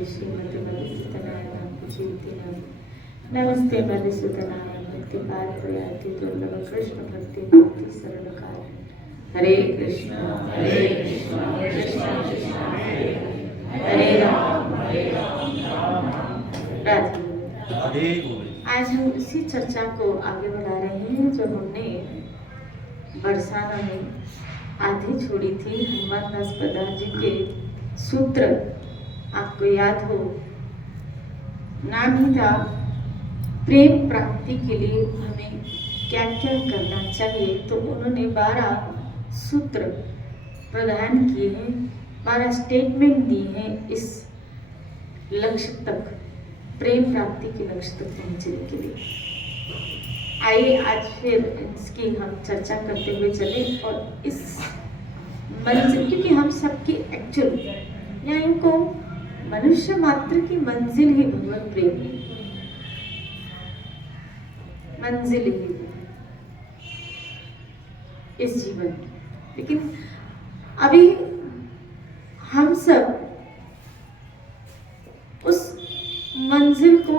श्रीमते मधुसूदनाय नाम नमस्ते मधुसूदनाय भक्तिपार प्रयाति दुर्लभ कृष्ण भक्ति भक्ति सरलकार। हरे कृष्ण कृष्ण कृष्ण हरे राम राम राधे। आज हम इसी चर्चा को आगे बढ़ा रहे हैं जो हमने बरसाना में आधी छोड़ी थी। हनुमान दास प्रधान जी के सूत्र आपको याद हो, नाम ही था प्रेम प्राप्ति के लिए हमें क्या क्या करना चाहिए। तो उन्होंने 12 सूत्र प्रदान किए हैं, 12 स्टेटमेंट दी हैं इस लक्ष्य तक, प्रेम प्राप्ति के लक्ष्य तक पहुंचने के लिए। आइए आज फिर इसकी हम चर्चा करते हुए चले और इस मंजिल, क्योंकि हम सबकी एक्चुअल या इनको मनुष्य मात्र की मंजिल ही भगवत प्रेम है, मंजिल ही इस जीवन। लेकिन अभी हम सब उस मंजिल को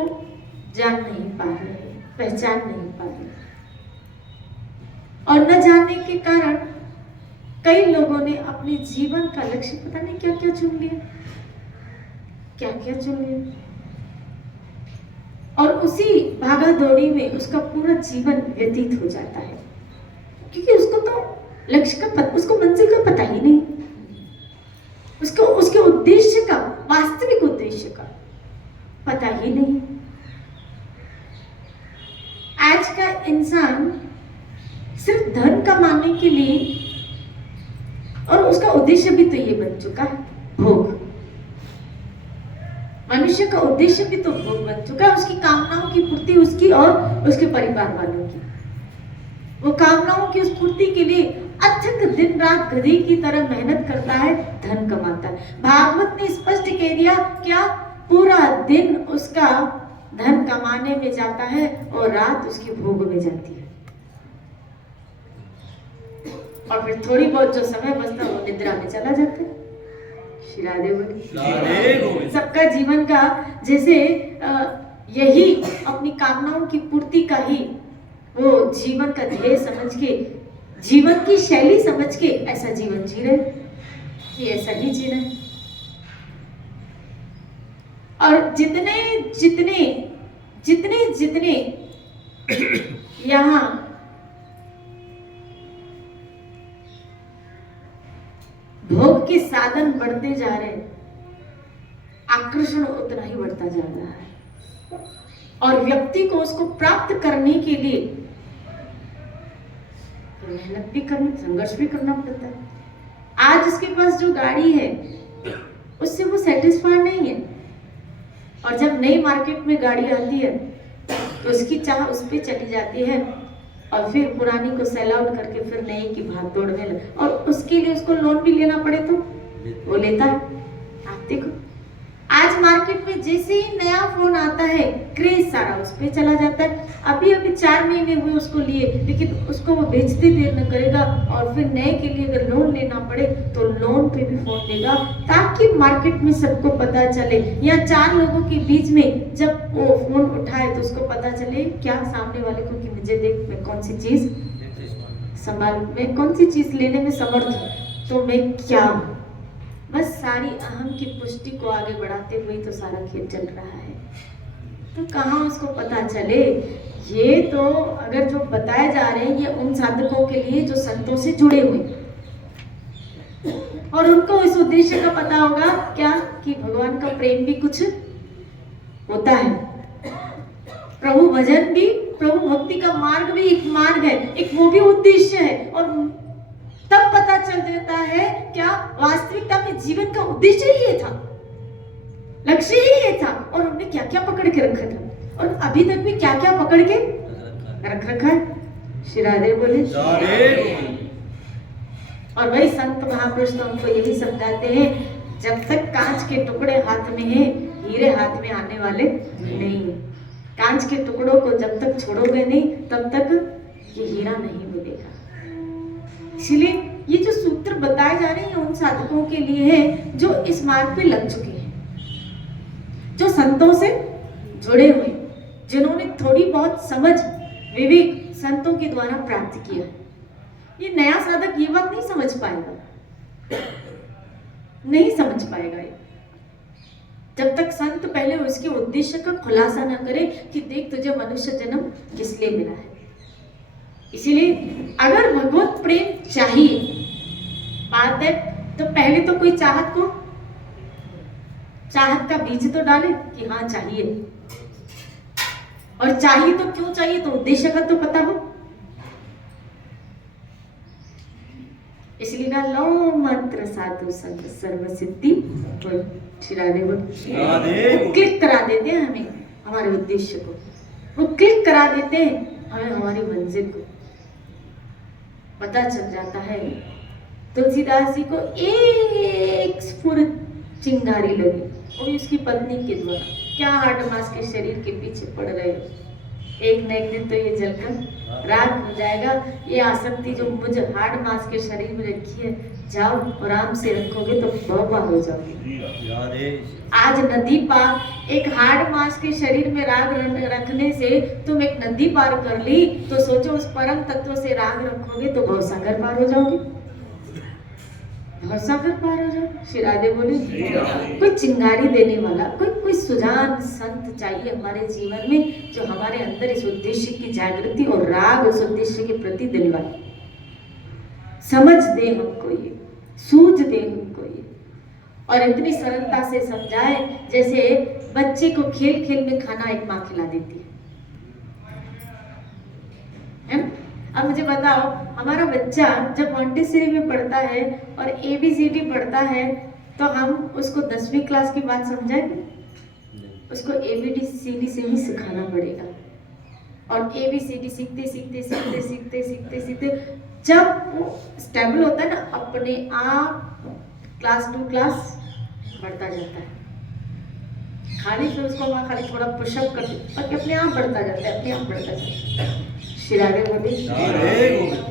जान नहीं पा रहे, पहचान नहीं पा रहे, और न जानने के कारण कई लोगों ने अपने जीवन का लक्ष्य पता नहीं क्या क्या चुन लिया, क्या क्या चुन लिया, और उसी भागा दौड़ी में उसका पूरा जीवन व्यतीत हो जाता है, क्योंकि उसको तो लक्ष्य का पता, उसको मंजिल का पता ही नहीं, उसको उसके उद्देश्य का, वास्तविक उद्देश्य का पता ही नहीं। आज का इंसान सिर्फ धन कमाने के लिए, और उसका उद्देश्य भी तो ये बन चुका है भोग। मनुष्य का उद्देश्य भी तो भोग बन चुका है, उसकी कामनाओं की पूर्ति, उसकी और उसके परिवार वालों की। वो कामनाओं की उस पूर्ति के लिए अथक दिन रात गधी की तरह मेहनत करता है, धन कमाता है। भागवत ने स्पष्ट कह दिया, क्या पूरा दिन उसका धन कमाने में जाता है और रात उसकी भोग में जाती है, और फिर थोड़ी बहुत जो समय बचता है वो निद्रा में चला जाता है। श्री राधे बोले। सबका जीवन का जैसे यही अपनी कामनाओं की पूर्ति का ही वो जीवन का ध्येय समझ के, जीवन की शैली समझ के ऐसा जीवन जी रहे कि ऐसा ही जी रहे। और जितने जितने जितने जितने यहाँ भोग के साधन बढ़ते जा रहे, आकर्षण उतना ही बढ़ता जा रहा है, और व्यक्ति को उसको प्राप्त करने के लिए मेहनत भी करनी, संघर्ष भी करना पड़ता है। आज उसके पास जो गाड़ी है उससे वो सेटिस्फाइड नहीं है, और जब नई मार्केट में गाड़ी आती है तो उसकी चाह उस पर चली जाती है, और फिर पुरानी को सेल आउट करके फिर नई की भाग दौड़ में लग, और उसके लिए उसको लोन भी लेना पड़े तो वो लेता है। आप देखो आज मार्केट में जैसे ही नया फोन आता है क्रेज सारा उस पे चला जाता है। अभी 4 महीने हुए उसको लिए, लेकिन उसको वो बेचते देर न करेगा, और फिर नए के लिए अगर लोन लेना पड़े तो लोन पे भी फोन लेगा, ताकि मार्केट में सबको पता चले, या 4 लोगों के बीच में जब वो फोन उठाए तो उसको पता चले क्या सामने वाले को, कि मुझे देख मैं कौन सी चीज संभाल, मैं कौन सी चीज लेने में समर्थ, तो मैं क्या, बस सारी अहम की पुष्टि को आगे बढ़ाते हुए तो सारा खेल चल रहा है। तो कहाँ उसको पता चले। ये तो अगर जो बताए जा रहे हैं ये उन साधकों के लिए जो संतों से जुड़े हुए, और उनको इस उद्देश्य का पता होगा क्या, कि भगवान का प्रेम भी कुछ होता है, प्रभु भजन भी, प्रभु भक्ति का मार्ग भी एक मार्ग है, एक वो भी उद्देश्य है, और तब पता चल देता है क्या वास्तविकता में जीवन का उद्देश्य ही ये था, लक्ष्य ही ये था, और हमने क्या क्या पकड़ के रखा था, और अभी तक भी क्या क्या पकड़ के रख रखा है। श्री राधे बोले। और वही संत महापुरुष तो हमको यही समझाते हैं, जब तक कांच के टुकड़े हाथ में है, हीरे हाथ में आने वाले नहीं है। कांच के टुकड़ों को जब तक छोड़ोगे नहीं तब तक ये हीरा नहीं मिलेगा। इसलिए ये जो सूत्र बताए जा रहे हैं उन साधकों के लिए है जो इस मार्ग पे लग चुके हैं, संतों से जुड़े हुए, जिन्होंने थोड़ी बहुत समझ विवेक संतों के द्वारा प्राप्त किया। ये नया साधक ये बात नहीं समझ पाएगा, नहीं समझ पाएगा ये, जब तक संत पहले उसके उद्देश्य का खुलासा ना करे कि देख तुझे मनुष्य जन्म किस लिए मिला है। इसीलिए अगर भगवत प्रेम चाहिए बात है तो पहले तो कोई चाहत का बीज तो डाले कि हाँ चाहिए, और चाहिए तो क्यों चाहिए, तो उद्देश्य का तो पता हो। इसलिए ना लो मात्र साधु संग सर्व सिद्धि, क्लिक करा देते हैं हमें हमारे उद्देश्य को, वो क्लिक करा देते हैं हमें हमारी मंजिल को। पता चल जाता है तुलसीदास जी को एक स्फुरत चिंगारी लगी, वो भी उसकी पत्नी के द्वारा। क्या हाड मास के शरीर के पीछे पड़ रहे हो, एक न एक दिन तो ये जलकर राख हो जाएगा। ये आसक्ति जो मुझ हाड मास के शरीर में रखी है, जाओ आराम से रखोगे तो बौबा हो जाओगे। आज नदी पार, एक हाड मास के शरीर में राग रखने से तुम एक नदी पार कर ली, तो सोचो उस परम तत्व से राग रखोगे तो भवसागर पार हो जाओगे, भवसागर पार हो जाओ। श्री राधे बोले कोई चिंगारी देने वाला, कोई सुजान संत चाहिए हमारे जीवन में, जो हमारे अंदर इस उद्देश्य की जागृति और राग उस उद्देश्य के प्रति दिलवाए, समझ दे हमको ये, सूझ दे हमको ये, और इतनी सरलता से समझाए जैसे बच्चे को खेल खेल में खाना एक माँ खिला देती है। अब मुझे बताओ, हमारा बच्चा जब मॉन्टेसरी में पढ़ता है और ABCD पढ़ता है तो हम उसको 10वीं क्लास की बात समझाएंगे? उसको ABCD से ही सिखाना पड़ेगा, और ABCD सीखते सीखते सीखते सीखते सीखते सीखते जब वो स्टेबल होता है ना, अपने आप क्लास 2 क्लास बढ़ता जाता है। खाली फिर उसको वहाँ खाली थोड़ा पुशअप करते, पर अपने आप बढ़ता जाता है, अपने आप बढ़ता जाता है। शिरागे बोले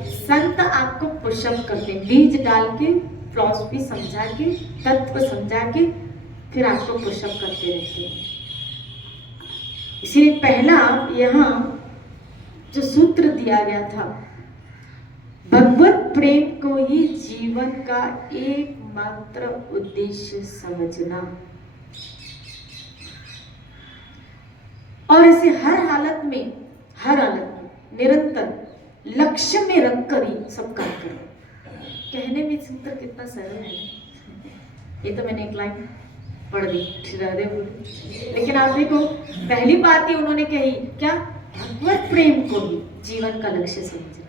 संत आपको पुशअप करते, बीज डाल के, फिलॉसफी समझा के, तत्व समझा के, फिर आपको पुशअप करते रहते हैं। इसीलिए पहला यहाँ जो सूत्र दिया गया था, भगवत प्रेम को ही जीवन का एकमात्र उद्देश्य समझना, और इसे हर हालत में निरंतर लक्ष्य में रखकर ही सब काम करो। कहने में सूत्र कितना सरल है, ये तो मैंने एक लाइन पढ़ दी, लेकिन आप देखो पहली बात ही उन्होंने कही क्या, भगवत प्रेम को ही जीवन का लक्ष्य समझना।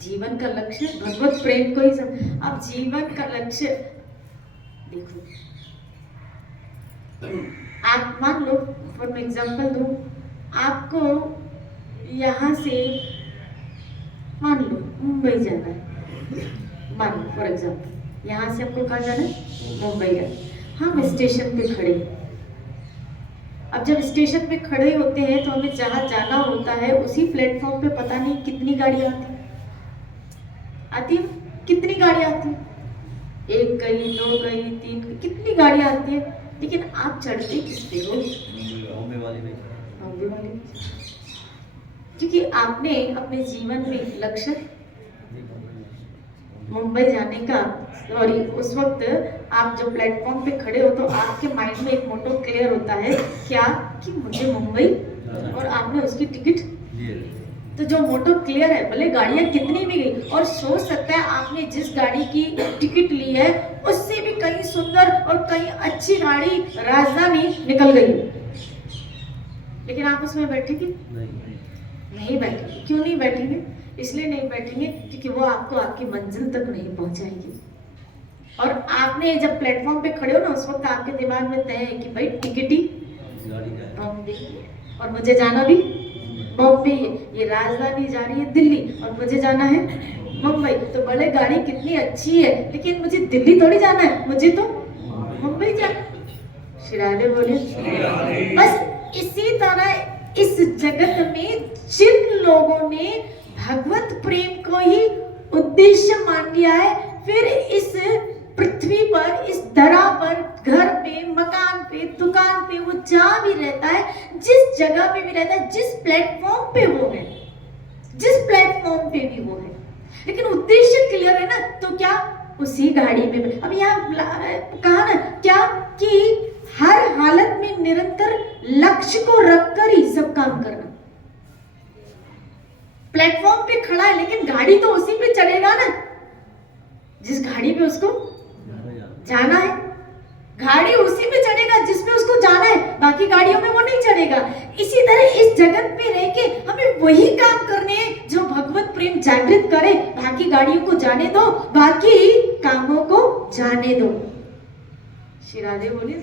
जीवन का लक्ष्य भगवत प्रेम को ही अब जीवन का लक्ष्य देखो, आप मान लो फॉर एग्जाम्पल दूं, आपको यहाँ से मान लो मुंबई जाना है, मान लो फॉर एग्जाम्पल यहाँ से आपको कहाँ जाना है, मुंबई जाना। हम स्टेशन पे खड़े, अब जब स्टेशन पे खड़े होते हैं तो हमें जहाँ जाना होता है उसी प्लेटफॉर्म पे पता नहीं कितनी गाड़ियाँ आती है, कितनी गाड़ियाँ आती है, 1 गई, 2 गई, 3 गई, कितनी गाड़ियाँ आती है, लेकिन आप चढ़ते किस पे हो, बॉम्बे वाली, क्योंकि आपने अपने जीवन में लक्ष्य मुंबई जाने का, और उस वक्त आप जब प्लेटफॉर्म पे खड़े हो तो आपके माइंड में एक मोटो क्लियर होता है क्या, कि मुझे मुंबई, और आपने उसकी टिकट, तो जो मोटो क्लियर है, भले गाड़ियां कितनी भी गई, और सोच सकता है आपने जिस गाड़ी की टिकट ली है उससे भी कहीं सुंदर और कहीं अच्छी गाड़ी राजधानी निकल गई, लेकिन आप उसमें बैठेंगे नहीं बैठेंगे। क्यों नहीं बैठेंगे? इसलिए नहीं बैठेंगे क्योंकि वो आपको आपकी मंजिल तक नहीं पहुंचाएगी। और आपने जब प्लेटफॉर्म पे खड़े हो ना, उस वक्त आपके दिमाग में तय है कि भाई टिकट ही बॉम्बे, और मुझे जाना भी बॉम्बे, ये राजधानी जा रही है दिल्ली और मुझे जाना है मुंबई। तो भले गाड़ी कितनी अच्छी है, लेकिन मुझे दिल्ली थोड़ी जाना है, मुझे तो मुंबई जाना। शिराले बोले बस इसी तरह इस जगत में जिन लोगों ने भगवत प्रेम को ही उद्देश्य मान लिया है, फिर इस पृथ्वी पर, इस धरा पर जगह पे भी रहता है, जिस प्लेटफॉर्म पे वो है, जिस प्लेटफॉर्म पे भी वो है, लेकिन उद्देश्य क्लियर है ना, तो क्या उसी गाड़ी में। अब यहाँ कहा ना क्या कि हर हालत में निरंतर लक्ष्य को रखकर ही सब काम करना। प्लेटफॉर्म पे खड़ा है लेकिन गाड़ी तो उसी पे चढ़ेगा ना जिस गाड़ी पे उसको जाना है, गाड़ी उसी पे चढ़ेगा जिसमें उसको जाना है, बाकी गाड़ियों में वो नहीं चढ़ेगा। इसी तरह इस जगत पे रह के हमें वही काम करने हैं जो भगवत प्रेम जागृत करे। बाकी गाड़ियों को जाने दो, बाकी कामों को जाने दो। श्री राधे बोलिए।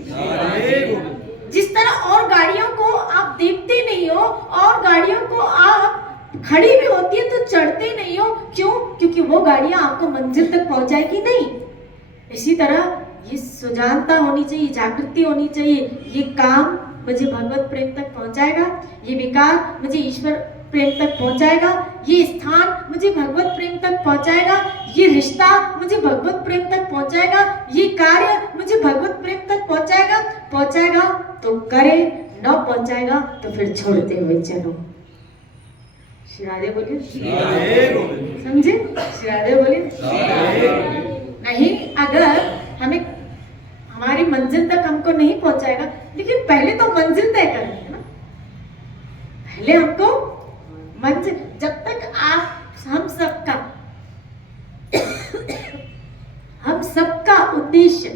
जिस तरह और गाड़ियों को आप देखते नहीं हो और गाड़ियों को आप खड़ी भी होती है तो चढ़ते नहीं हो, क्यों? क्योंकि वो गाड़ियां आपको मंजिल तक पहुंचाएगी नहीं। इसी तरह ये सुजानता होनी चाहिए, जागृति होनी चाहिए। ये काम मुझे भगवत प्रेम तक पहुंचाएगा, ये विकार मुझे ईश्वर प्रेम तक पहुंचाएगा, ये स्थान मुझे भगवत प्रेम तक पहुंचाएगा, ये रिश्ता मुझे भगवत प्रेम तक पहुंचाएगा, ये कार्य मुझे भगवत प्रेम तक पहुंचाएगा तो करे, न पहुंचाएगा तो फिर छोड़ते हुए चलो। श्री राधे बोलिए, समझे? श्री राधे बोलिए। नहीं, अगर हमें हमारी मंजिल तक हमको नहीं पहुंचाएगा, लेकिन पहले तो मंजिल तय करनी है ना। पहले हमको मंजिल, जब तक हम सबका उद्देश्य,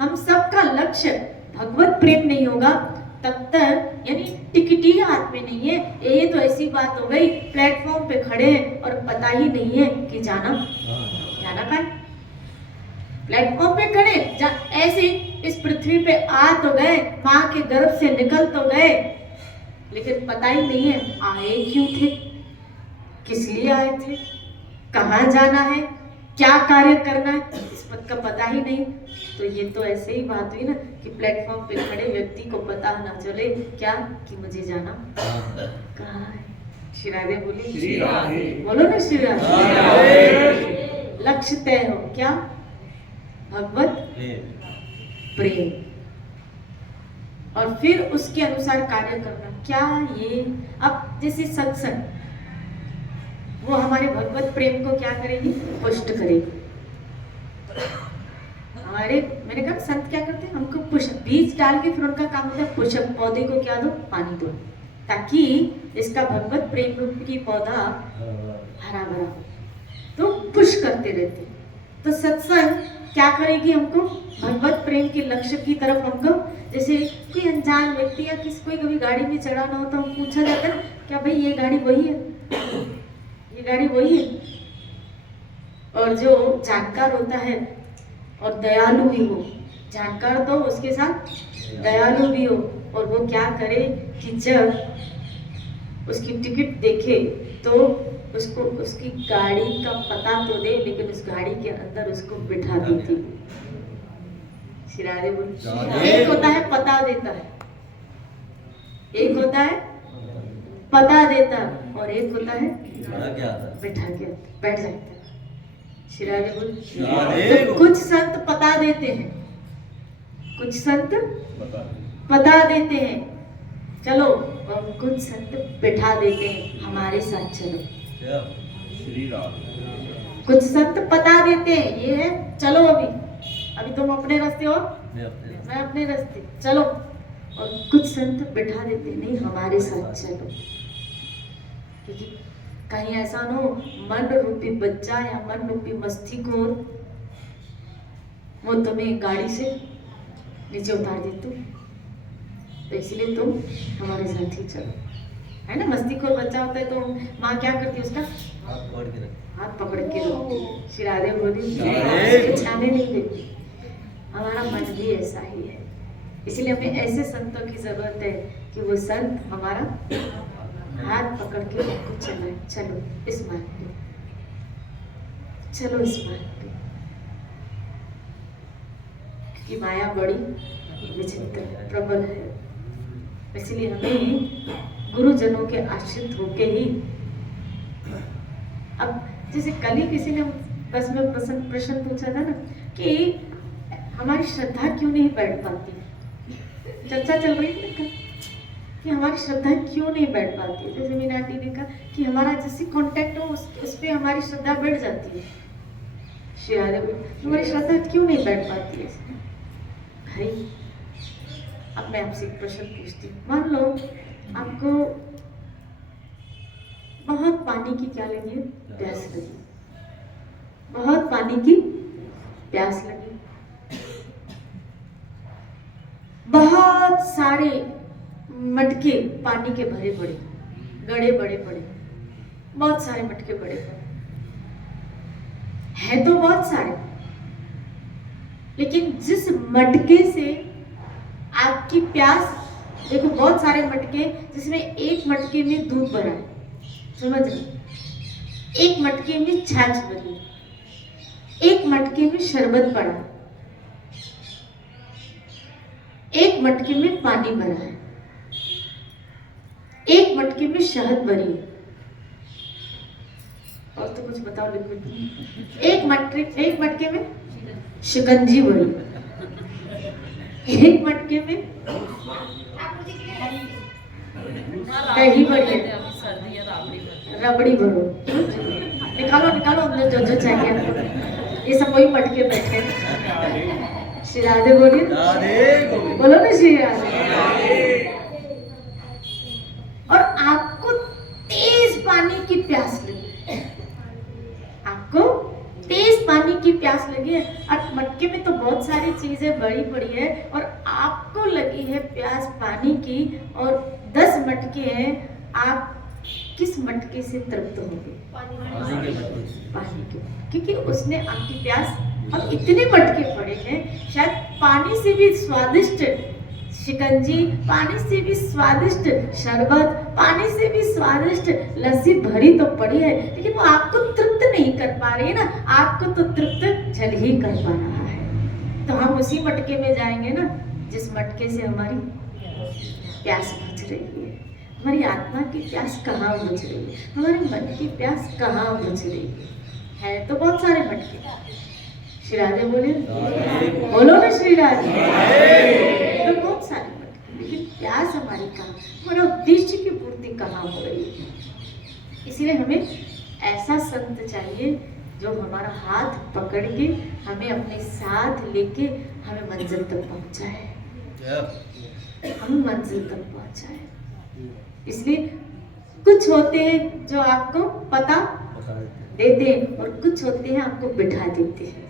हम सबका लक्ष्य भगवत प्रेम नहीं होगा, तब तक यानी टिकट ही हाथ में नहीं है। ये तो ऐसी बात हो गई, प्लेटफॉर्म पे खड़े हैं और पता ही नहीं है कि जाना कहाँ है। प्लेटफॉर्म पे खड़े ऐसे इस पृथ्वी पे आ तो गए, माँ के गर्भ से निकल तो गए, लेकिन पता ही नहीं है आए क्यों थे, किस लिए आए थे, कहाँ जाना है, क्या कार्य करना है, इस बात का पता ही नहीं। तो ये तो ऐसे ही बात हुई ना कि प्लेटफॉर्म पे खड़े व्यक्ति को पता ना चले क्या कि मुझे जाना कहाँ है। श्री राधे बोली, बोलो ना श्री राधे। लक्ष्य तय हो, क्या? भगवत प्रेम, और फिर उसके अनुसार कार्य करना। क्या ये अब जैसे सत्संग, वो हमारे भगवत प्रेम को क्या करेगी? पुष्ट करेगी। हमारे, मैंने कहा संत क्या करते हैं, हमको पुष्प, बीज डाल के फिर उनका काम होता है पुष्प, पौधे को क्या दो? पानी दो, ताकि इसका भगवत प्रेम रूप की पौधा हरा भरा हो, तो पुश करते रहते। तो सत्संग क्या करेगी? हमको भगवत प्रेम के लक्ष्य की तरफ हमको, जैसे कोई अनजान व्यक्ति या किसी कोई कभी गाड़ी में चढ़ा ना हो तो हम पूछा जाता है क्या भाई ये गाड़ी वही है, ये गाड़ी वही है। और जो जानकार होता है और दयालु भी हो, जानकार तो उसके साथ दयालु भी हो, और वो क्या करे कि जब उसकी टिकट देखे तो उसको उसकी गाड़ी का पता तो दे, लेकिन उस गाड़ी के अंदर उसको बिठा देती। शिरारे बोल, एक होता है पता देता है, एक होता है पता देता, और एक होता है बिठा के बैठ जाता है। शिरारे बोल। तो कुछ संत पता देते हैं, कुछ संत पता देते हैं चलो, और कुछ संत बिठा देते हैं हमारे साथ चलो। कुछ संत पता देते हैं, ये है चलो अभी तुम अपने रास्ते हो, मैं अपने रास्ते, चलो। और कुछ संत बिठा देते, नहीं हमारे साथ चलो, क्योंकि कहीं ऐसा न हो मन रूपी बच्चा या मन रूपी मस्तीखोर वो तुम्हें गाड़ी से नीचे उतार दे, तो इसलिए तुम हमारे साथ ही चलो, है ना। मस्तीखोर बच्चा होता है तो माँ क्या करती है, उसका हाथ पकड़ के रखती, शिरारे बोली छाने नहीं देती। हमारा मन भी ऐसा ही है, इसलिए हमें ऐसे संतों की जरूरत है कि वो संत हमारा हाथ पकड़ के हमको चलाए, चलो इस मार्ग पे, चलो इस मार्ग पे, क्योंकि माया बड़ी विचित्र प्रबल है। इसलिए हमें गुरुजनों के आश्रित होके ही, अब जैसे कल ही किसी ने बस में प्रश्न पूछा था ना कि हमारी श्रद्धा क्यों नहीं बैठ पाती, चर्चा चल रही थी कि हमारी श्रद्धा क्यों नहीं बैठ पाती है। जैसे मीना आंटी ने कहा कि हमारा जैसे कांटेक्ट हो उस पर हमारी श्रद्धा बैठ जाती है। श्री राधे बोले हमारी श्रद्धा क्यों नहीं बैठ पाती है। भाई अब मैं आपसे एक प्रश्न पूछती हूँ। मान लो आपको बहुत पानी की क्या लगी है, प्यास लगी, बहुत पानी की प्यास लगी, बहुत सारे मटके पानी के भरे पड़े, गड़े बड़े पड़े, बहुत सारे मटके बड़े पड़े है तो बहुत सारे, लेकिन जिस मटके से आपकी प्यास, देखो बहुत सारे मटके जिसमें एक मटके में दूध भरा है, समझ रहे, एक मटके में छाछ भरी, एक मटके में शरबत पड़ा, एक मटके में पानी भरा है, एक मटके में शहद भरी है, और तो कुछ बताओ लिक्विड। एक मटके में शिकंजी भरी, एक मटके में दही भरी, रबड़ी भरो, निकालो निकालो अंदर जो जो चाहिए आपको। ये सब वही मटके बैठे। श्री राधे बोलिए, बोलो ना श्री राधे। और आपको तेज पानी की प्यास लगी, आपको तेज पानी की प्यास लगी है, और मटके में तो बहुत सारी चीजें बड़ी पड़ी है, और आपको लगी है प्यास पानी की, और 10 मटके हैं, आप किस मटके से तृप्त होंगे? पानी के, क्योंकि उसने आपकी प्यास, अब इतने मटके पड़े हैं, शायद पानी से भी स्वादिष्ट शिकंजी, पानी से भी स्वादिष्ट शरबत, पानी से भी स्वादिष्ट लस्सी भरी तो पड़ी है, लेकिन वो आपको तृप्त नहीं कर पा रही है ना, आपको तो तृप्त जल ही कर पा रहा है। तो हम उसी मटके में जाएंगे ना जिस मटके से हमारी प्यास बुझ रही है। हमारी आत्मा की प्यास कहाँ बुझ रही है, हमारे मन की प्यास कहाँ बुझ रही है तो बहुत सारे मटके। श्री राधे बोले, बोलो ना श्री राधे। तो बहुत सारे मटके, लेकिन प्यास हमारी कहाँ, हमारा उद्देश्य की पूर्ति कहाँ हो रही है। इसीलिए हमें ऐसा संत चाहिए जो हमारा हाथ पकड़ के हमें अपने साथ लेके हमें मंजिल तक पहुंचाए, हमें मंजिल तक पहुंचाए। इसलिए कुछ होते हैं जो आपको पता देते हैं, और कुछ होते हैं आपको बिठा देते हैं,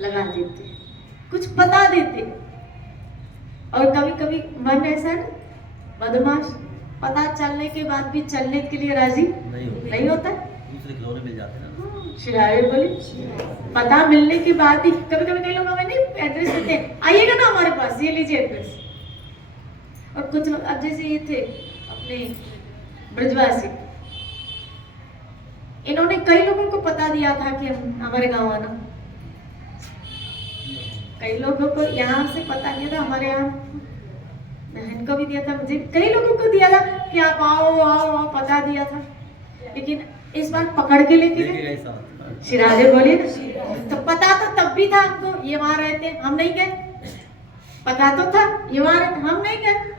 लगा देते हैं, कुछ बता देते हैं। और कभी कभी मन ऐसा है बदमाश, पता चलने के बाद भी चलने के लिए राजी नहीं होता। दूसरे खिलौने मिल जाते हैं। श्री राधे बोली, पता मिलने के बाद भी कभी कभी कई लोग हमें नहीं एड्रेस देते हैं, आइएगा ना हमारे पास, ये लीजिए एड्रेस। और कुछ लोग, अब जैसे ये थे अपने ब्रजवासी, इन्होंने कई लोगों को पता दिया था कि हमारे गांव आना, कई लोगों को यहाँ से पता दिया था, हमारे यहाँ बहन को भी दिया था, मुझे कई लोगों को दिया था कि आप आओ आओ आओ, पता दिया था। लेकिन इस बार पकड़ के लेके गए। श्री राधे बोलिए ना, तो पता तो तब भी था हमको, ये वहां रहते, हम नहीं गए। पता तो था ये वहां रहते, हम नहीं गए।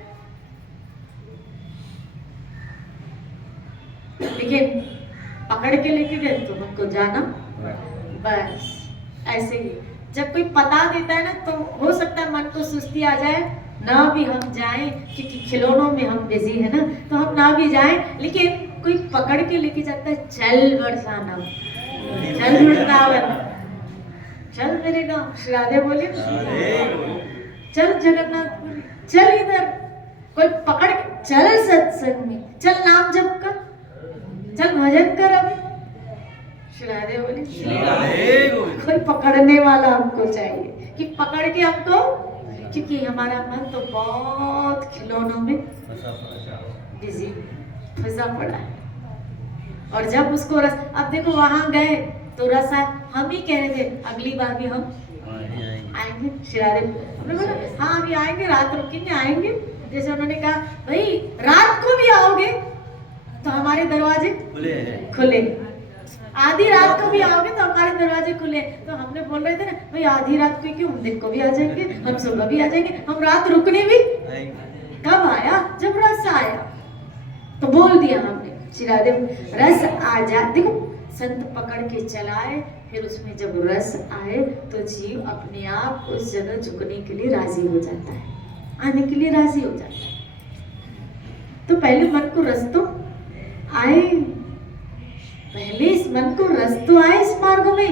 लेकिन पकड़ के लेके गए तो हमको जाना। बस ऐसे ही जब कोई पता देता है ना, तो हो सकता है मन को सुस्ती आ जाए, ना भी हम जाएं, क्योंकि खिलौनों में हम बिजी है ना, तो हम ना भी जाएं। लेकिन कोई पकड़ के लेके जाता है, चल बरसाना, चल वृंदावन, चल मेरे गांव। श्री राधे बोले, चल जगन्नाथपुरी, चल इधर, कोई पकड़ के चल सत्संग में, चल नाम जप कर, चल भजन कर। अभी श्री राधे बोले, कोई पकड़ने वाला हमको चाहिए कि पकड़ के हमको, क्योंकि हमारा मन तो बहुत खिलौनों में बिजी फंसा पड़ा है। और जब उसको रस, अब देखो वहां गए तो रस आए, हम ही कह रहे थे अगली बार भी हम आएंगे। श्री राधे हमने बोला हाँ अभी आएंगे, रात रुकेंगे, आएंगे। जैसे उन्होंने कहा भाई रात को भी आओगे तो हमारे दरवाजे खुले, आधी रात को भी आओगे तो हमारे दरवाजे खुले। तो हमने बोल रहे थे ना भाई आधी रात को क्यों, हम दिन को भी आ जाएंगे, हम सुबह भी आ जाएंगे, हम रात रुकने भी कब आया? जब रस आया। तो बोल दिया हमने श्री राधे रस आ जा। देखो संत पकड़ के चलाए, फिर उसमें जब रस आए तो जीव अपने आप उस जगह झुकने के लिए राजी हो जाता है, आने के लिए राजी हो जाता है। तो पहले मन को रस तो आए, पहले इस मन को रस तो आए इस मार्ग में।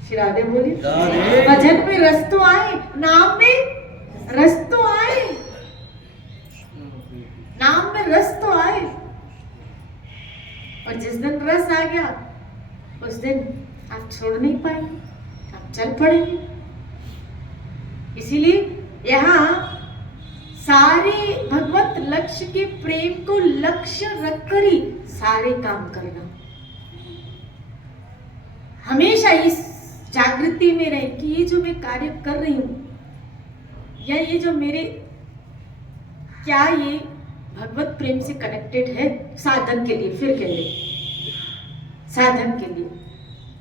श्री राधे बोली भजन में रस तो आए, नाम में रस तो आए, नाम में रस तो आए। और जिस दिन रस आ गया उस दिन आप छोड़ नहीं पाएंगे, आप चल पड़ेंगे। इसीलिए यहाँ सारे भगवत लक्ष्य के प्रेम को लक्ष्य रखकर ही सारे काम करना, हमेशा इस जागृति में रहे कि ये जो मैं कार्य कर रही हूं या ये जो मेरे, क्या ये भगवत प्रेम से कनेक्टेड है? साधन के लिए, फिर कह ले साधन के लिए।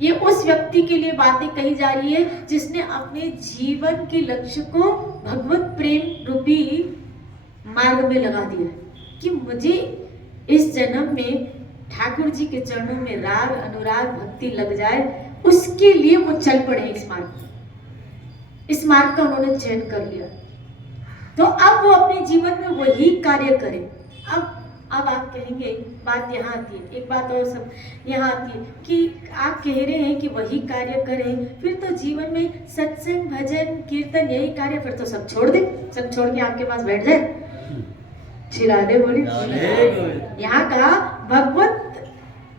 ये उस व्यक्ति के लिए बातें कही जा रही है जिसने अपने जीवन के लक्ष्य को भगवत प्रेम रूपी मार्ग में लगा दिया कि मुझे इस जन्म में ठाकुर जी के चरणों में राग अनुराग भक्ति लग जाए, उसके लिए वो चल पड़े इस मार्ग। इस मार्ग का उन्होंने चयन कर लिया, तो अब वो अपने जीवन में वही कार्य करें। अब आप कहेंगे, बात यहाँ आती है, एक बात और सब यहाँ आती है कि आप कह रहे हैं कि वही कार्य करें, फिर तो जीवन में सत्संग भजन कीर्तन यही कार्य, फिर तो सब छोड़ दे, सब छोड़ के आपके पास बैठ जाए। श्री राधे बोली यहाँ कहा भगवत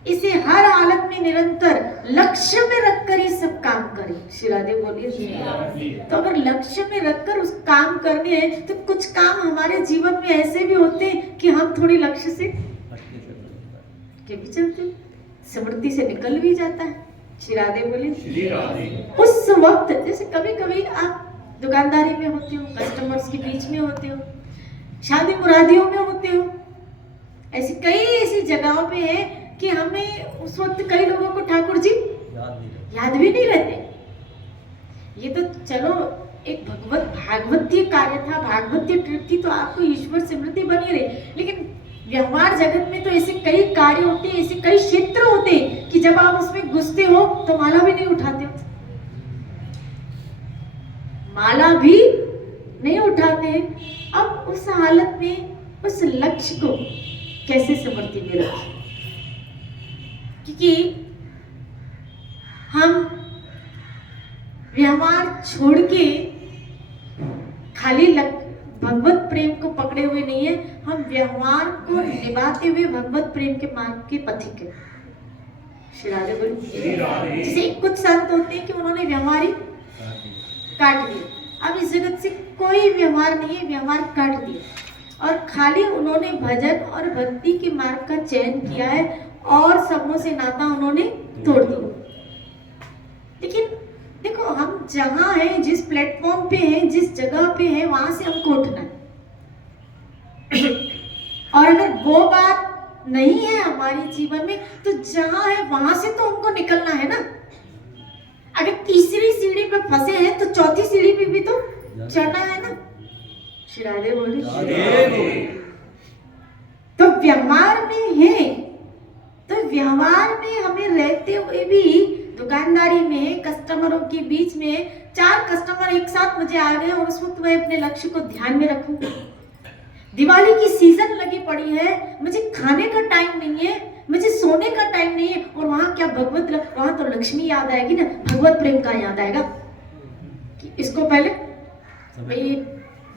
इसे हर हालत में निरंतर लक्ष्य में रखकर ये सब काम करें। श्री राधे बोलिए। तो अगर लक्ष्य में रखकर उस काम करने हैं तो कुछ काम हमारे जीवन में ऐसे भी होते हैं कि हम थोड़ी लक्ष्य से के भी चलते, स्मृति से निकल भी जाता है। श्री राधे बोलिए। उस वक्त जैसे कभी कभी आप दुकानदारी में होते हो, कस्टमर्स के बीच में होते हो, शादी मुरादियों में होते हो, ऐसी कई ऐसी जगहों पे है कि हमें उस वक्त कई लोगों को ठाकुर जी याद भी नहीं रहते। ये तो चलो एक भागवतीय कार्य था, भागवतीय ट्रिप थी, तो आपको ईश्वर स्मृति बनी रही, लेकिन व्यवहार जगत में तो ऐसे कई कार्य होते हैं, ऐसे कई क्षेत्र होते हैं कि जब आप उसमें घुसते हो तो माला भी नहीं उठाते हो, माला भी नहीं उठाते। अब उस हालत में उस लक्ष्य को कैसे स्मृति में रखें? क्योंकि हम व्यवहार छोड़ के खाली भगवत प्रेम को पकड़े हुए नहीं है, हम व्यवहार को निभाते हुए भगवत प्रेम के मार्ग के पथिक है। श्री राधे बोलिए। जैसे कुछ संत होते हैं कि उन्होंने व्यवहार ही काट दिया, अब इस जगत से कोई व्यवहार नहीं है, व्यवहार काट दिया और खाली उन्होंने भजन और भक्ति के मार्ग का चयन किया है और सबों से नाता उन्होंने तोड़ दिया। लेकिन देखो हम जहां हैं, जिस प्लेटफॉर्म पे हैं, जिस जगह पे हैं, वहां से हमको उठना है। और अगर वो बात नहीं है हमारे जीवन में तो जहां है वहां से तो हमको निकलना है ना। अगर तीसरी सीढ़ी पे फंसे हैं तो चौथी सीढ़ी पे भी तो चढ़ना है ना। श्री राधे बोली। तो व्यवहार में है, तो व्यवहार में हमें रहते हुए भी दुकानदारी में कस्टमरों के बीच में 4 कस्टमर एक साथ मुझे आ गए और उस वक्त मैं अपने लक्ष्य को ध्यान में रखूं। दिवाली की सीजन लगी पड़ी है, मुझे खाने का टाइम नहीं है, मुझे सोने का टाइम नहीं है, और वहां क्या वहां तो लक्ष्मी याद आएगी ना, भगवत प्रेम का याद आएगा कि इसको पहले भाई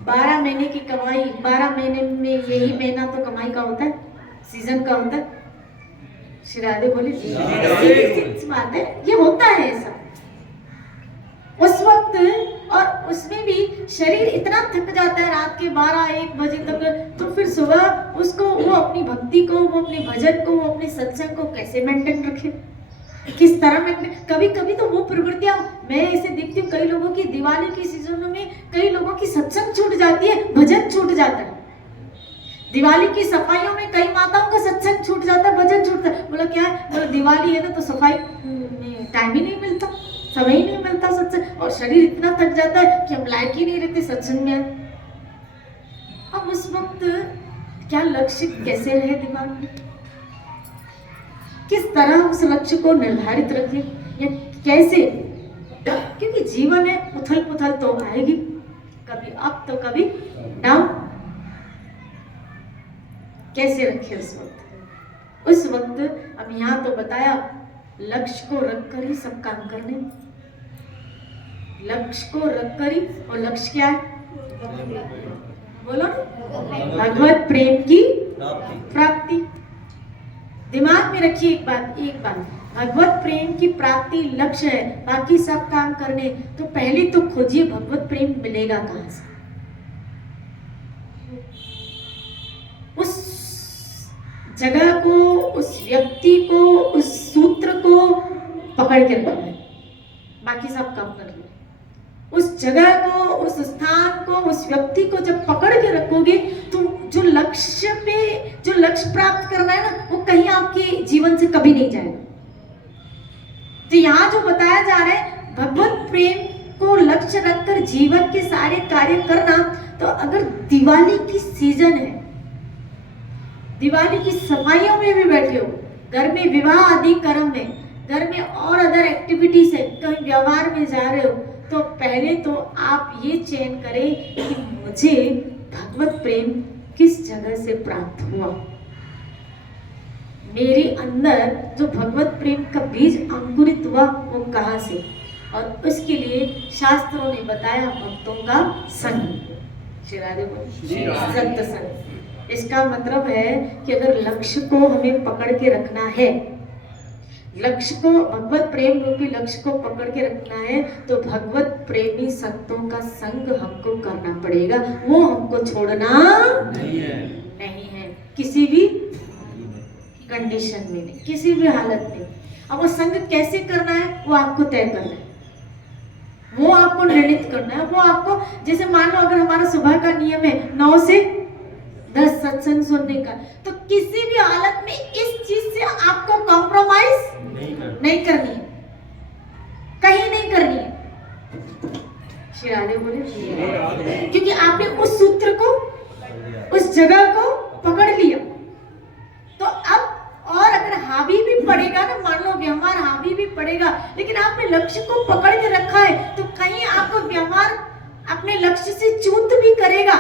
12 महीने की कमाई, 12 महीने में यही महीना तो कमाई का होता है, सीजन का होता है। श्री राधे बोली बात है, ये होता है ऐसा उस वक्त। और उसमें भी शरीर इतना थक जाता है रात के 12-1 बजे तक, तो फिर सुबह उसको वो अपनी भक्ति को, वो अपने भजन को, वो अपने सत्संग को कैसे मेंटेन रखे, किस तरह मेंटेन। कभी कभी तो वो प्रवृत्तियां मैं ऐसे देखती हूँ, कई लोगों की दिवाली की सीजन में कई लोगों की सत्संग छूट जाती है, भजन छूट जाता है। दिवाली की सफाइयों में कई माताओं का सत्संग छूट जाता है, भजन छूटता है। बोला क्या है, बोला दिवाली है ना तो सफाई टाइम ही नहीं मिलता, समय ही नहीं मिलता सत्संग, और शरीर इतना थक जाता है कि हम लायक ही नहीं रहते सत्संग में। अब उस वक्त क्या लक्ष्य कैसे रहे दिमाग में, किस तरह उस लक्ष्य को निर्धारित रखें या कैसे, क्योंकि जीवन है, उथल पुथल तो आएगी, कभी अप तो कभी डाउन। कैसे रखे उस वक्त अब यहाँ तो बताया लक्ष्य को रखकर ही सब काम करने, लक्ष्य को रखकर ही, और लक्ष्य क्या है बोलो ना, भगवत प्रेम की प्राप्ति। दिमाग में रखिए एक बात, भगवत प्रेम की प्राप्ति लक्ष्य है, बाकी सब काम करने। तो पहले तो खोजिए भगवत प्रेम मिलेगा कहां से। उस जगह को, उस व्यक्ति को, उस सूत्र को पकड़ के रखना है, बाकी सब काम कर लो। उस जगह को, उस स्थान को, उस व्यक्ति को जब पकड़ के रखोगे तो जो लक्ष्य प्राप्त करना है ना, वो कहीं आपके जीवन से कभी नहीं जाएगा। तो यहाँ जो बताया जा रहा है भगवत प्रेम को लक्ष्य रखकर जीवन के सारे कार्य करना। तो अगर दिवाली की सीजन है, दिवाली की सफाइयों में भी बैठे हो, घर में विवाह आदि कर्म में, घर में और अदर एक्टिविटीज है, कहीं व्यवहार में जा रहे हो, तो पहले तो आप ये चयन करें कि मुझे भगवत प्रेम किस जगह से प्राप्त हुआ, मेरे अंदर जो भगवत प्रेम का बीज अंकुरित हुआ वो कहां से। और उसके लिए शास्त्रों ने बताया भक्तों का संग, संत संग। इसका मतलब है कि अगर लक्ष्य को हमें पकड़ के रखना है, लक्ष्य को, भगवत प्रेम रूपी लक्ष्य को पकड़ के रखना है, तो भगवत प्रेमी संतों का संग हमको करना पड़ेगा। वो हमको छोड़ना नहीं है किसी भी कंडीशन में नहीं, किसी भी हालत में। अब वो संग कैसे करना है वो आपको तय करना है, वो आपको निर्णित करना है। वो आपको, जैसे मान लो अगर हमारा सुबह का नियम है 9 से 10 सत्संग सुनने का, तो किसी भी हालत में इस चीज से आपको कॉम्प्रोमाइज नहीं करनी है, कहीं नहीं करनी है। शिरादे बोले, क्योंकि आपने उस सूत्र को, उस जगह को पकड़ लिया। तो अब और अगर हावी भी पड़ेगा ना, मान लो व्यवहार हावी भी पड़ेगा, लेकिन आपने लक्ष्य को पकड़ के रखा है, तो कहीं आपको व्यवहार अपने लक्ष्य से च्युत भी करेगा,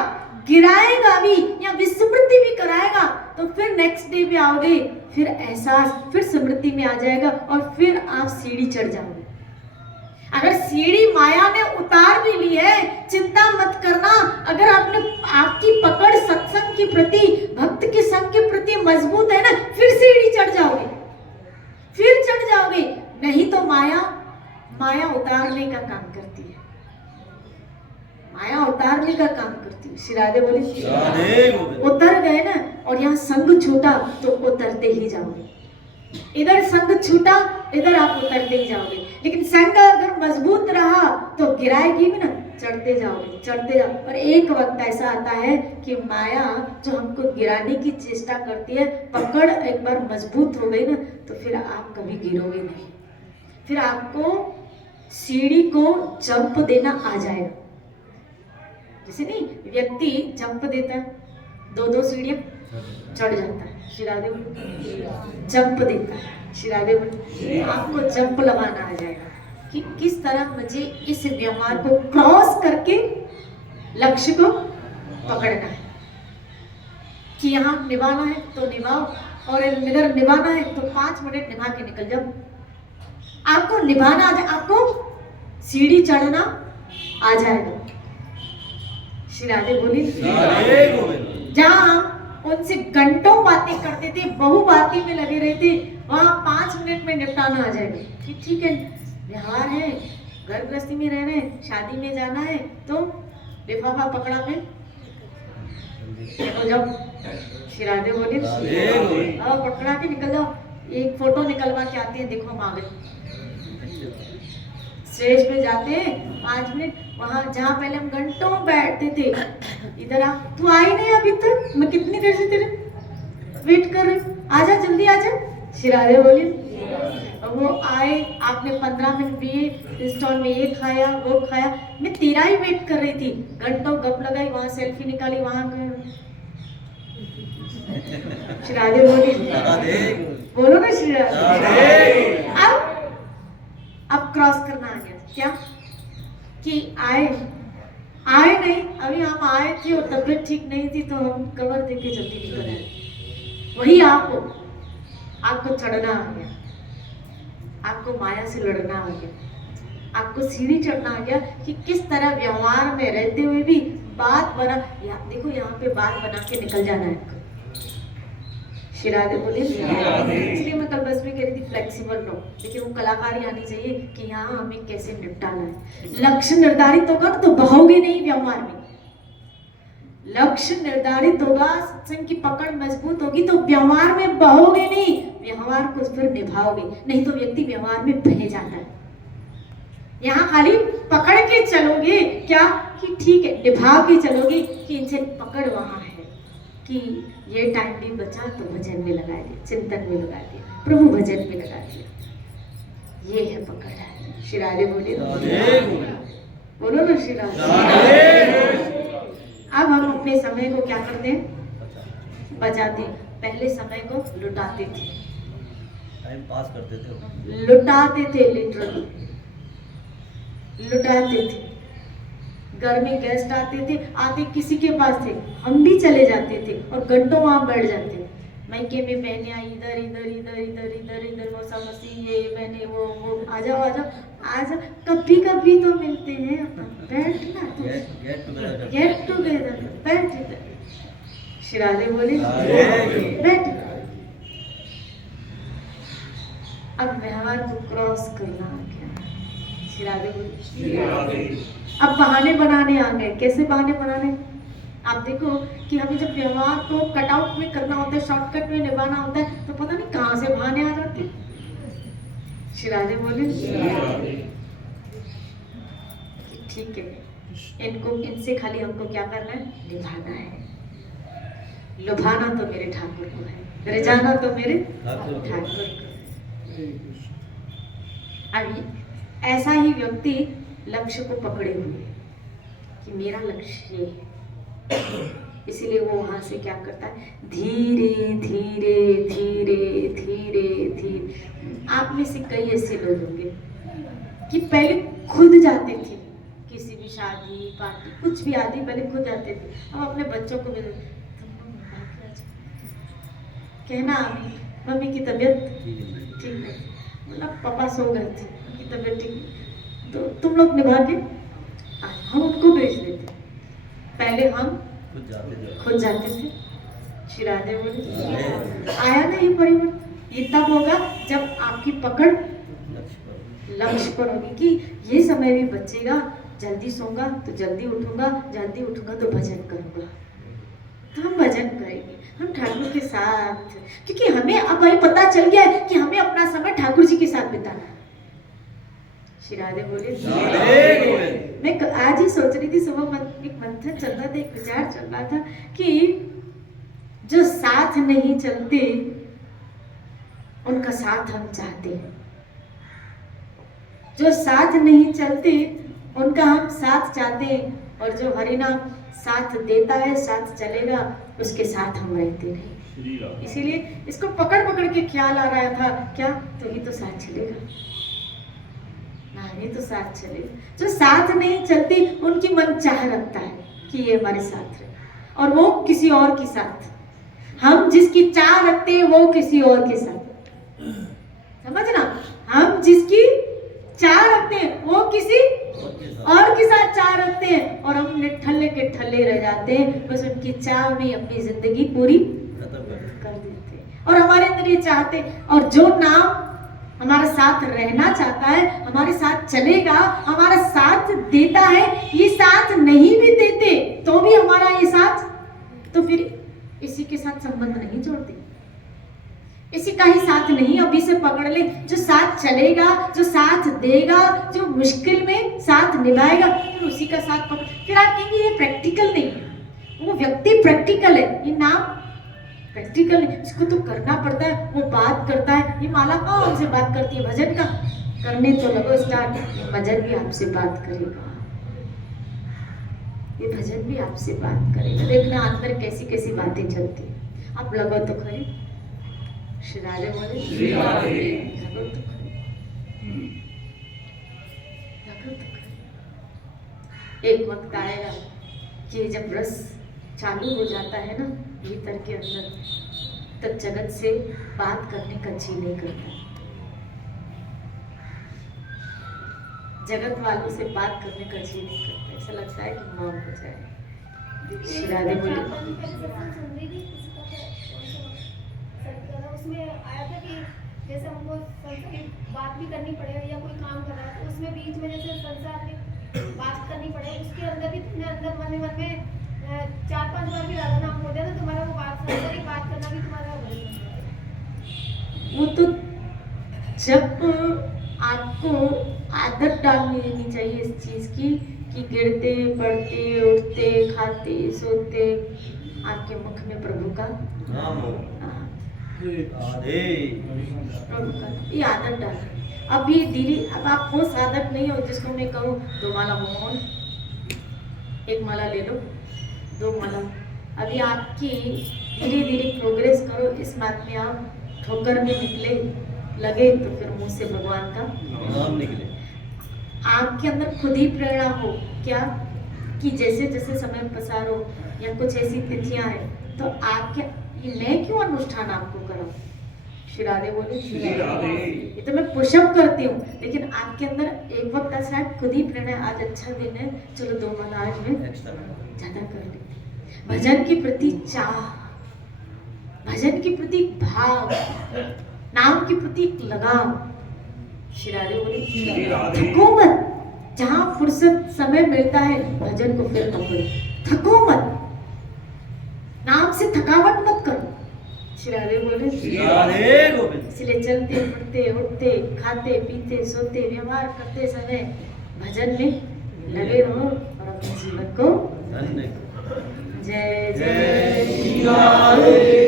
गिराएगा भी या विस्मृति भी कराएगा, तो फिर नेक्स्ट डे भी आओगे, फिर एहसास, फिर स्मृति में आ जाएगा और फिर आप सीढ़ी चढ़ जाओगे। अगर सीढ़ी माया ने उतार भी ली है, चिंता मत करना। अगर आपकी पकड़ सत्संग के प्रति, भक्त के संग के प्रति मजबूत है ना, फिर सीढ़ी चढ़ जाओगे, फिर चढ़ जाओगे। नहीं तो माया उतारने का काम करती है, माया उतारने का काम करती है। शिरादे बोले, उतर गए ना, और यहाँ संग छूटा तो उतरते ही जाओगे। इधर संग छूटा, इधर आप उतरते ही जाओगे। लेकिन संग अगर मजबूत रहा तो गिराएगी भी ना, चढ़ते जाओगे, चढ़ते जाओ। और एक वक्त ऐसा आता है कि माया जो हमको गिराने की चेष्टा करती है, पकड़ एक बार मजबूत हो गई ना, तो फिर आप कभी गिरोगे नहीं, फिर आपको सीढ़ी को जंप देना आ जाएगा। जैसे नहीं, व्यक्ति जंप देता है, 2-2 सीढ़ियां चढ़ जाता है, शिरादे जंप देता है, शिरादे आपको जंप लगाना आ जाएगा कि किस तरह मुझे इस व्यवहार को क्रॉस करके लक्ष्य को पकड़ना है, कि यहाँ निभाना है तो निभाओ, और इधर निभाना है तो 5 मिनट निभा के निकल जाओ। आपको निभाना आ जाए, आपको सीढ़ी चढ़ना आ जाएगा। शिरादे बोली, जहाँ उनसे घंटों बातें करते थे, बहुबाती में लगे रहते, वहाँ 5 मिनट में निपटाना आ जाएगा कि ठीक है, व्यवहार है, घर गृहस्थी में रह रहे हैं, शादी में जाना है, तो लिफाफा पकड़ा के निकल जाओ। शिरादे बोले, पकड़ा के निकल जाओ। एक फोटो निकलवा के आते हैं, देखो हम आ गए। स्टेज पे जाते हैं 5 मिनट, वहां जहाँ पहले हम घंटों बैठते थे, इधर आ, तू आई नहीं अभी तक, मैं कितनी देर से तेरे वेट कर रही हूँ, आजा जल्दी आजा। शिरादे बोली, वो आए, आपने 15 मिनट दिए, स्टॉल में ये खाया वो खाया, मैं तेरा ही वेट कर रही थी, घंटों गप लगाई, वहां सेल्फी निकाली, वहां श्री राधे बोलो ना श्री राधे। अब क्रॉस करना आ गया क्या कि आए नहीं, अभी हम आए थे और तबीयत ठीक नहीं थी तो हम कवर देके जल्दी निकल आए। वही आपको चढ़ना आ गया, आपको माया से लड़ना आ गया, आपको सीढ़ी चढ़ना आ गया कि किस तरह व्यवहार में रहते हुए भी बात बना, देखो यहाँ पे बात बना के निकल जाना है। श्री राधे बोले। इसलिए मैं कल बस में कह रही थी फ्लेक्सिबल रहो, लेकिन वो कलाकारी आनी चाहिए कि यहाँ हमें कैसे निपटाना है। लक्ष्य निर्धारित होगा तो बहोगे नहीं व्यवहार में, लक्ष्य निर्धारित होगा, सत्संग की पकड़ मजबूत होगी तो व्यवहार में बहोगे नहीं, व्यवहार को फिर निभाओगे। नहीं तो व्यक्ति व्यवहार में बह जाता है। यहाँ खाली पकड़ के चलोगे क्या कि ठीक है, निभा के चलोगे कि इनसे पकड़ वहां है कि ये टाइम भी बचा तो भजन में लगा दिया, चिंतन में लगा दिया, प्रभु भजन में लगा दिया, ये है पकड़ है। श्री राधे बोले, बोलो ना श्री राधे। अब हम अपने समय को क्या करते हैं, बचाते। पहले समय को लुटाते थे, टाइम पास करते थे, लुटाते थे, लिटरली लुटाते थे। घर में गेस्ट आते किसी के पास थे, हम भी चले जाते थे और घंटों वहां बैठ जाते। मैके में बहनियां इधर इधर इधर इधर इधर इधर, मौसा मसी ये बहने वो आ जाओ आ जाओ आ जाओ, कभी कभी तो मिलते हैं, बैठना तो गेट टुगेदर, बैठ इधर। श्री राधे बोले, बैठ। अब व्यवहार को क्रॉस करना आ गया। श्री राधे बोले। अब बहाने बनाने आ गए। कैसे बहाने बनाने? आप देखो कि हमें जब व्यवहार को कटआउट में करना होता है, शॉर्टकट में निभाना होता है, तो पता नहीं कहां से बहाने आ जाते। श्री राधे बोले, ठीक है, इनसे खाली हमको क्या करना है, निभाना है। लुभाना तो मेरे ठाकुर को है, रिझाना तो मेरे ठाकुर को है। अभी ऐसा ही व्यक्ति लक्ष्य को पकड़े हुए कि मेरा लक्ष्य ये है, इसीलिए वो वहां से क्या करता है, धीरे धीरे धीरे धीरे धीरे। आप में से कई ऐसे लोग होंगे कि पहले खुद जाते थे, किसी भी शादी पार्टी कुछ भी आदि पहले खुद जाते थे। अब अपने बच्चों को भी कहना, मम्मी की तबीयत ठीक है, मतलब पापा सो गए थे, उनकी तबीयत ठीक, तो तुम लोग निभा के हम उनको भेज देते। पहले हम खुद जाते थे। श्री राधे बोले, आया ना ये परिवर्तन? ये तब होगा जब आपकी पकड़ लक्ष्य पर होगी कि ये समय भी बचेगा, जल्दी सोऊंगा तो जल्दी उठूंगा, जल्दी उठूंगा तो भजन करूंगा, तो हम भजन करेंगे, हम ठाकुर के साथ, क्योंकि हमें अब भाई पता चल गया है कि हमें अपना समय ठाकुर जी के साथ बिताना है। श्री राधे बोले। मैं आज ही सोच रही थी, सुबह एक मंथन चल रहा था, एक विचार चल रहा था कि जो साथ नहीं चलते उनका साथ हम चाहते हैं, जो साथ नहीं चलते उनका हम साथ चाहते हैं, और जो हरिनाम साथ देता है, साथ चलेगा, उसके साथ हम रहते नहीं। इसीलिए इसको पकड़ पकड़ के ख्याल आ रहा था, क्या तो ही तो साथ चलेगा ना, ये तो साथ चलेगा। जो साथ नहीं चलती उनकी मन चाह रखता है कि ये हमारे साथ रहे, और वो किसी और के साथ। हम जिसकी चाह रखते हैं वो किसी और के साथ, समझना, हम जिसकी चाह रखते हैं वो किसी और के साथ चाह रखते हैं, और हम निठल्ले के ठल्ले रह जाते हैं, बस उनकी चाह में अपनी जिंदगी पूरी कर देते हैं। और हमारे अंदर ये चाहते, और जो नाम हमारा साथ रहना चाहता है, हमारे साथ चलेगा, हमारा साथ देता है, ये साथ नहीं भी देते तो भी हमारा ये साथ, तो फिर इसी के साथ संबंध नहीं जोड़ते, इसी का ही साथ नहीं अभी से पकड़ ले। जो साथ चलेगा, जो साथ देगा, जो मुश्किल में साथ निभाएगा, फिर उसी का साथ पकड़। फिर आप कहेंगे ये प्रैक्टिकल नहीं है, वो व्यक्ति प्रैक्टिकल है, ये नाम प्रैक्टिकल इसको तो करना पड़ता है, वो बात करता है, ये माला कहाँ हमसे बात करती है, भजन का करने तो लगो स्टार्ट, ये भजन भी आपसे बात करेगा, ये भजन भी आपसे बात करेगा। देखना अंदर कैसी कैसी बातें चलती है। आप लगो तो खरी, श्री राधे बोले श्री राधे। लगो तो खरी, लगो तो खरी। एक वक्त आएगा कि जब रस चालू हो जाता है ना भीतर के अंदर, तब जगत से बात करने का जी नहीं करता, जगत वालों से बात करने का जी नहीं करता, ऐसा लगता है कि मौन हो जाए। श्री राधे बोले उसमें आया था कि जैसे हमको संस्कृत बात भी करनी पड़े या कोई काम कर रहा है तो उसमें बीच में जैसे संसार में बात करनी पड़े, उसके अंदर भी तुमने अंदर मन में 4-5 बार भी राधा नाम बोल दिया तो तुम्हारा वो बात अंदर ही बात करना भी तुम्हारा वही है। वो तो जब आपको आदत डालनी चाहिए इस चीज की कि गिरते पड़ते उठते खाते सोते आपके मुख में प्रभु का नाम हो। हाँ, राधे। प्रभु का ये आदत डाल। अब ये धीरे, अब आप वो साधक नहीं हो जिसको मैं कहूँ 2 माला मौन, 1 माला ले लो, 2 माला। अभी आपकी धीरे धीरे प्रोग्रेस करो, इस बात में आप ठोकर में निकले लगे तो फिर मुंह से भगवान का नाम निकले। आपके अंदर खुद ही प्रेरणा हो क्या कि जैसे जैसे समय पसार हो या कुछ ऐसी तिथियां हैं तो आपके ये मैं क्यों अनुष्ठान आपको कराऊं। श्री राधे बोले श्री राधे। ये तो मैं पुशअप करती हूँ, लेकिन आपके अंदर एक वक्त ऐसा है खुद ही प्रेरणा, आज अच्छा दिन है चलो 2 माला आज में एक्स्ट्रा। ज्यादा कर लेते। भजन के प्रति चाह, भजन के प्रति भाव, नाम के प्रति लगाव। श्री राधे बोले श्री राधे। थको मत, जहाँ फुर्सत समय मिलता है भजन को फिर पकड़ो, थको मत, नाम से थकावट मत करो। श्री राधे बोले श्री राधे गोविंद। इसलिए चलते फिरते उठते खाते पीते सोते व्यवहार करते समय भजन में लगे रहो और अपने जीवन को धन्य। जय जय जय श्री राधे।